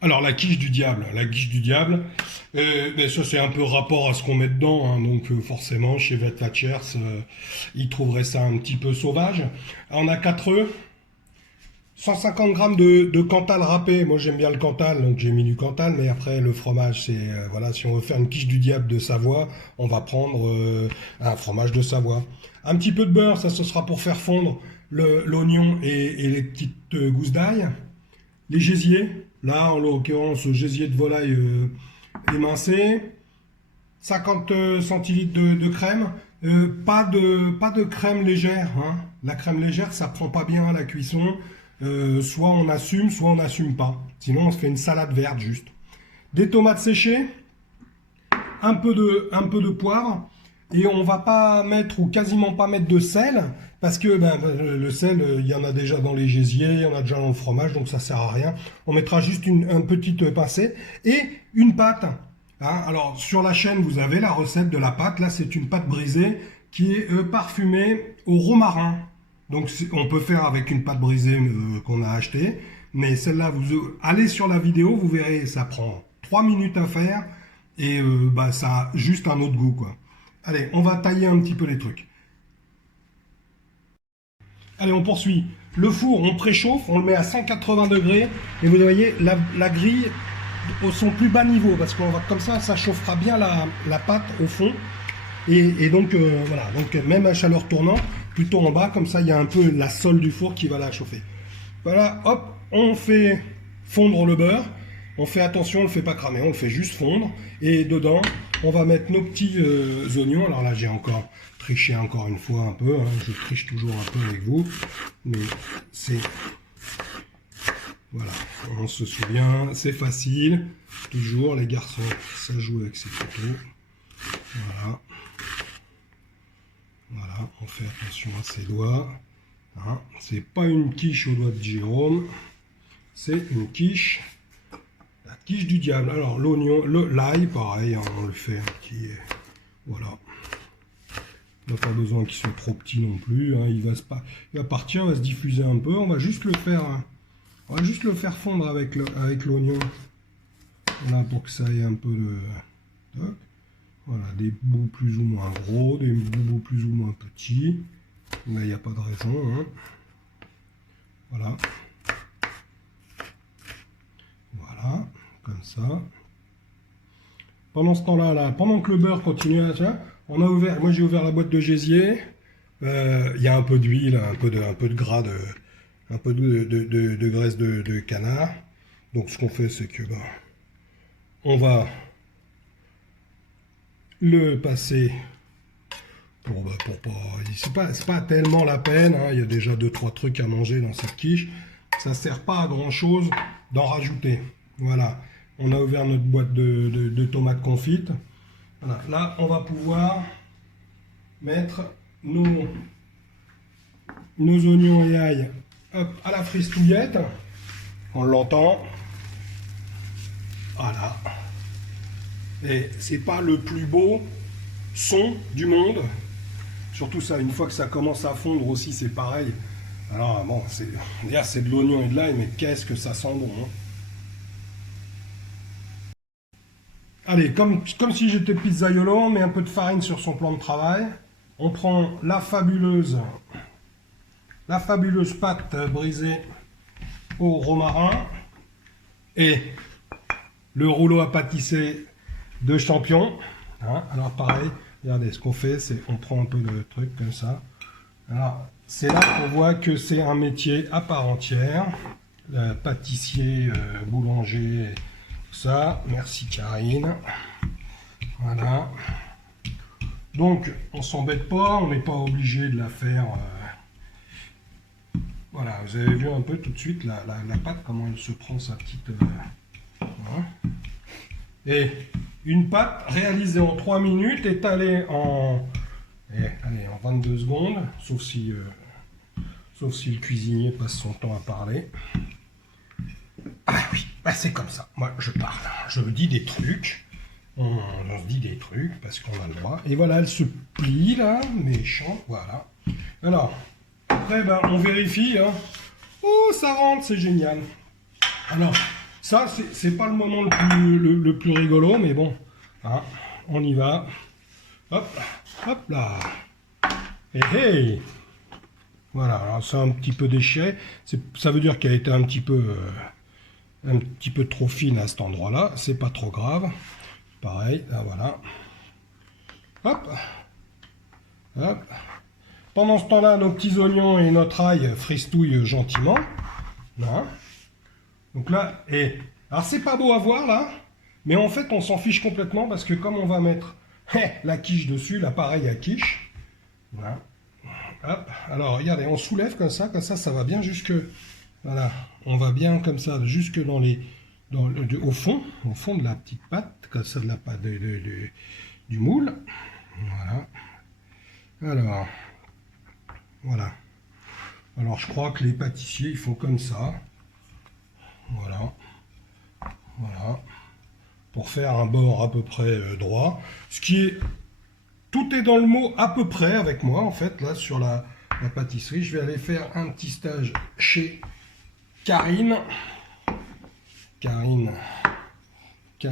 Alors la quiche du diable, mais ça c'est un peu rapport à ce qu'on met dedans, hein, donc forcément chez Vetwatchers, ils trouveraient ça un petit peu sauvage. On a 4 œufs, 150 grammes de Cantal râpé. Moi j'aime bien le Cantal, donc j'ai mis du Cantal, mais après le fromage, c'est voilà, si on veut faire une quiche du diable de Savoie, on va prendre un fromage de Savoie. Un petit peu de beurre, ça ce sera pour faire fondre l'oignon et les petites gousses d'ail. Les gésiers, là en l'occurrence gésier de volaille émincé, 50 centilitres de crème, pas de crème légère, hein. La crème légère ça prend pas bien à la cuisson. Soit on n'assume pas. Sinon, on se fait une salade verte juste. Des tomates séchées, un peu de poivre, et on va pas mettre ou quasiment pas mettre de sel, parce que ben, le sel, il y en a déjà dans les gésiers, il y en a déjà dans le fromage, donc ça sert à rien. On mettra juste un petite pincée et une pâte. Hein. Alors, sur la chaîne, vous avez la recette de la pâte. Là, c'est une pâte brisée qui est parfumée au romarin. Donc on peut faire avec une pâte brisée qu'on a achetée, mais celle-là, vous allez sur la vidéo, vous verrez, ça prend 3 minutes à faire et bah, ça a juste un autre goût, quoi. Allez, on va tailler un petit peu les trucs. Allez, on poursuit. Le four, on préchauffe, on le met à 180 degrés et vous voyez la grille au son plus bas niveau parce qu'on va comme ça chauffera bien la pâte au fond. Et donc voilà, donc même à chaleur tournante, plutôt en bas, comme ça il y a un peu la sole du four qui va la chauffer. Voilà, hop, on fait fondre le beurre. On fait attention, on ne le fait pas cramer, on le fait juste fondre. Et dedans, on va mettre nos petits oignons. Alors là, j'ai encore triché encore une fois un peu. Hein. Je triche toujours un peu avec vous. Mais c'est... Voilà, on se souvient, c'est facile. Toujours, les garçons, ça joue avec ses photos. Voilà. Voilà, on fait attention à ses doigts. Hein. C'est pas une quiche au doigt de Jérôme, c'est une quiche, la quiche du diable. Alors l'oignon, l'ail, pareil, hein, on le fait qui est, voilà. On n'a pas besoin qu'il soit trop petit non plus. Hein. Il va partir, il va se diffuser un peu. On va juste le faire, hein. On va juste le faire fondre avec l'oignon. Voilà, pour que ça ait un peu de. Hop. Voilà, des bouts plus ou moins gros, des bouts plus ou moins petits. Mais il n'y a pas de raison. Hein. Voilà. Voilà, comme ça. Pendant ce temps-là, là, pendant que le beurre continue à ça, on a ouvert, moi j'ai ouvert la boîte de gésier. Il y a un peu d'huile, un peu de gras, un peu de graisse de canard. Donc ce qu'on fait, c'est que on va le passer pour pas. C'est pas tellement la peine. Hein, il y a déjà 2-3 trucs à manger dans cette quiche. Ça sert pas à grand chose d'en rajouter. Voilà. On a ouvert notre boîte de tomates confites. Voilà. Là, on va pouvoir mettre nos oignons et ail hop, à la fristouillette. On l'entend. Voilà. Et c'est pas le plus beau son du monde. Surtout ça, une fois que ça commence à fondre aussi, c'est pareil. Alors bon, c'est de l'oignon et de l'ail, mais qu'est-ce que ça sent bon. Hein. Allez, comme si j'étais pizzaiolo, on met un peu de farine sur son plan de travail. On prend la fabuleuse pâte brisée au romarin et le rouleau à pâtisser de champion. Hein, alors pareil, regardez, ce qu'on fait, c'est on prend un peu de truc comme ça. Alors, c'est là qu'on voit que c'est un métier à part entière. Pâtissier, boulanger, tout ça. Merci Karine. Voilà. Donc, on s'embête pas, on n'est pas obligé de la faire. Voilà, vous avez vu un peu tout de suite la pâte, comment elle se prend sa petite. Voilà. Et une pâte réalisée en 3 minutes, étalée en 22 secondes, sauf si le cuisinier passe son temps à parler. Ah oui, bah c'est comme ça. Moi, je parle. Je dis des trucs. On se dit des trucs parce qu'on a le droit. Et voilà, elle se plie là, méchant. Voilà. Alors, après, ben, on vérifie. Hein. Oh, ça rentre, c'est génial. Alors, Ça, c'est pas le moment le plus rigolo, mais bon, hein, on y va. Hop, hop là. Et hey! Voilà, alors c'est un petit peu déchiré. Ça veut dire qu'elle a été un petit peu trop fine à cet endroit-là. C'est pas trop grave. Pareil, là voilà. Hop, hop. Pendant ce temps-là, nos petits oignons et notre ail fristouillent gentiment. Là. Donc là, alors c'est pas beau à voir là, mais en fait on s'en fiche complètement parce que comme on va mettre la quiche dessus, l'appareil à quiche, voilà. Hop, alors regardez, on soulève comme ça va bien jusque, voilà, on va bien comme ça jusque dans au fond de la petite pâte, comme ça de la pâte du moule, voilà. Alors, voilà. Alors je crois que les pâtissiers ils font comme ça, voilà, voilà, pour faire un bord à peu près droit, ce qui est tout est dans le mot à peu près avec moi en fait là sur la pâtisserie. Je vais aller faire un petit stage chez Karine,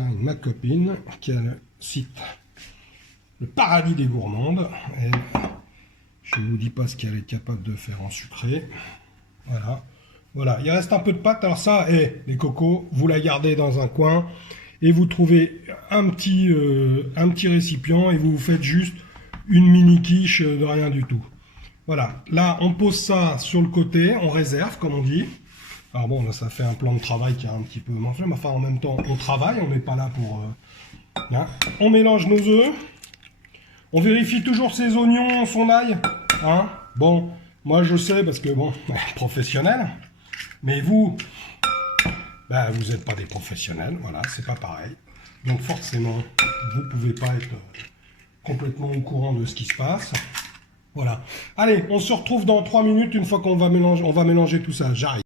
ma copine, qui a le site Le Paradis des Gourmandes. Et je ne vous dis pas ce qu'elle est capable de faire en sucré. Voilà, voilà. Il reste un peu de pâte. Alors ça, les cocos, vous la gardez dans un coin. Et vous trouvez un petit récipient et vous faites juste une mini quiche de rien du tout. Voilà, là on pose ça sur le côté, on réserve comme on dit. Alors bon, là ça fait un plan de travail qui a un petit peu manqué, mais enfin en même temps on travaille, on n'est pas là pour... Hein. On mélange nos œufs, on vérifie toujours ses oignons, son ail. Hein. Bon, moi je sais parce que bon, professionnel, mais vous... Ben, vous n'êtes pas des professionnels, voilà, c'est pas pareil. Donc forcément, vous ne pouvez pas être complètement au courant de ce qui se passe. Voilà. Allez, on se retrouve dans 3 minutes une fois qu'on va mélanger tout ça. J'arrive.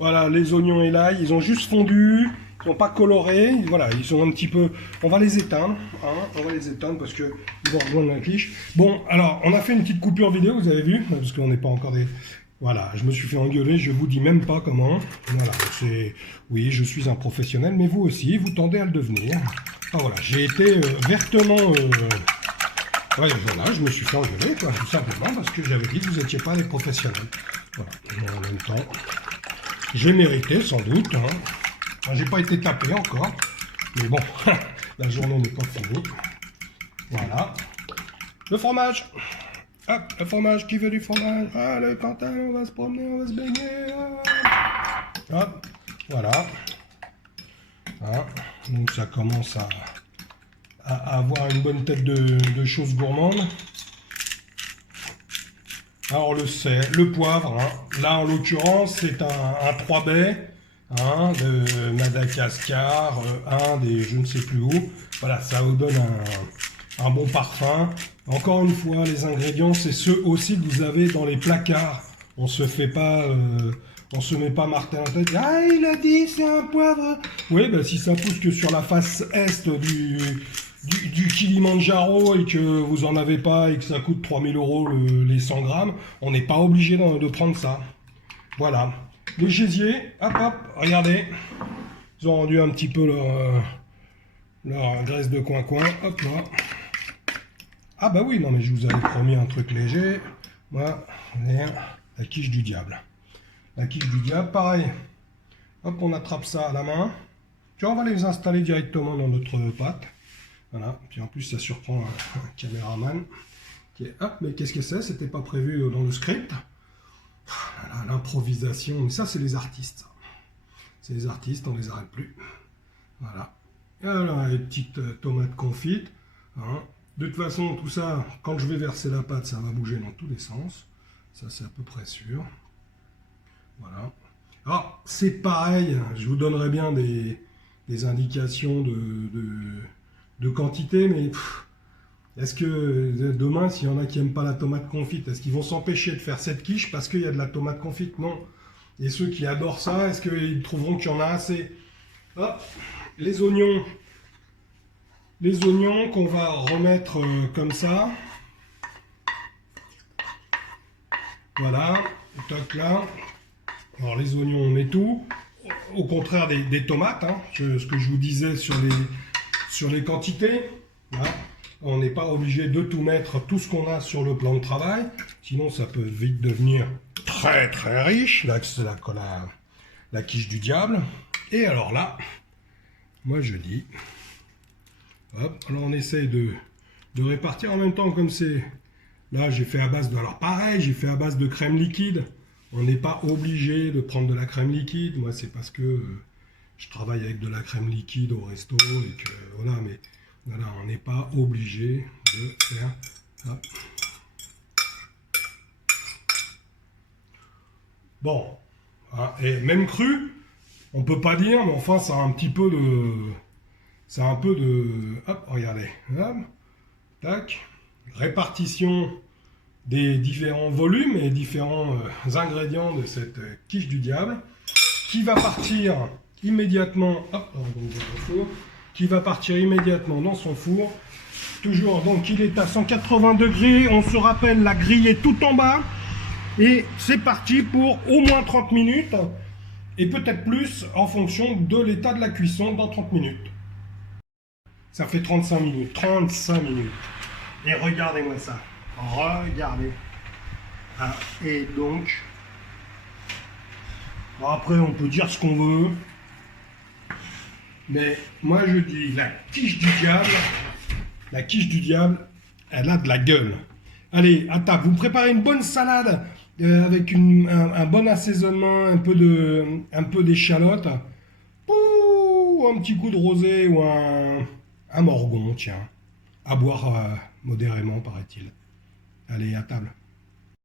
Voilà, les oignons et l'ail, ils ont juste fondu, ils n'ont pas coloré. Voilà, ils sont un petit peu... On va les éteindre, hein, on va les éteindre parce qu'ils vont rejoindre la quiche. Bon, alors, on a fait une petite coupure vidéo, vous avez vu, parce qu'on n'est pas encore des... Voilà, je me suis fait engueuler, je vous dis même pas comment. Voilà, oui, je suis un professionnel, mais vous aussi, vous tendez à le devenir. Ah, voilà, j'ai été vertement... ouais, voilà, je me suis fait engueuler, quoi, tout simplement, parce que j'avais dit que vous n'étiez pas des professionnels. Voilà, mais en même temps, j'ai mérité, sans doute. Hein. Enfin, j'ai pas été tapé encore, mais bon, la journée n'est pas finie. Voilà. Le fromage. Hop, le fromage, qui veut du fromage? Ah, le Quentin, on va se promener, on va se baigner. Hop, voilà. Hein. Donc ça commence à avoir une bonne tête de choses gourmandes. Alors le sel, le poivre, hein. Là en l'occurrence c'est un 3 baies, hein, de Madagascar, un des je ne sais plus où. Voilà, ça vous donne un bon parfum. Encore une fois, les ingrédients, c'est ceux aussi que vous avez dans les placards. On se fait pas, on se met pas Martin en tête. Ah, il a dit c'est un poivre. Oui, ben si ça pousse que sur la face est du Kilimandjaro et que vous en avez pas et que ça coûte 3000 € les 100 grammes, on n'est pas obligé de prendre ça. Voilà. Les gésiers, hop hop, regardez. Ils ont rendu un petit peu leur graisse de coin-coin. Hop là. Ah bah oui, non mais je vous avais promis un truc léger. Moi, la quiche du diable. La quiche du diable, pareil. Hop, on attrape ça à la main. Puis on va les installer directement dans notre pâte. Voilà. Puis en plus, ça surprend un caméraman. Qui est, hop, mais qu'est-ce que c'est? C'était pas prévu dans le script. Voilà, l'improvisation. Mais ça, c'est les artistes. C'est les artistes, on les arrête plus. Voilà. Et alors, les petites tomates confites. Hein. De toute façon, tout ça, quand je vais verser la pâte, ça va bouger dans tous les sens. Ça, c'est à peu près sûr. Voilà. Alors, c'est pareil, je vous donnerai bien des indications de quantité, mais est-ce que demain, s'il y en a qui n'aiment pas la tomate confite, est-ce qu'ils vont s'empêcher de faire cette quiche parce qu'il y a de la tomate confite? Non. Et ceux qui adorent ça, est-ce qu'ils trouveront qu'il y en a assez? Hop, les oignons. Les oignons qu'on va remettre comme ça. Voilà, toc là. Alors les oignons, on met tout. au contraire des tomates, hein, ce que je vous disais sur les quantités. Hein. On n'est pas obligé de tout mettre, tout ce qu'on a sur le plan de travail, sinon ça peut vite devenir très très riche. Là, c'est la quiche du diable. Et alors là, moi je dis, hop, alors on essaye de répartir en même temps comme c'est. Là j'ai fait à base de, alors pareil, j'ai fait à base de crème liquide. On n'est pas obligé de prendre de la crème liquide. Moi c'est parce que je travaille avec de la crème liquide au resto et que voilà, mais voilà, on n'est pas obligé de faire. Hop. Bon, hein, et même cru, on peut pas dire, mais enfin, ça a un petit peu de, ça a un peu de, hop, regardez, hop, tac, répartition des différents volumes et différents ingrédients de cette quiche du diable, qui va partir immédiatement, hop, qui va partir immédiatement dans son four. Toujours, donc il est à 180 degrés, on se rappelle, la grille est tout en bas. Et c'est parti pour au moins 30 minutes, et peut-être plus en fonction de l'état de la cuisson dans 30 minutes. Ça fait 35 minutes, 35 minutes. Et regardez-moi ça, regardez. Ah, et donc, bon, après on peut dire ce qu'on veut, mais moi je dis la quiche du diable, elle a de la gueule. Allez, à table, vous préparez une bonne salade avec un bon assaisonnement, un peu d'échalote, ou un petit coup de rosé ou un morgon, tiens, à boire modérément, paraît-il. Allez, à table.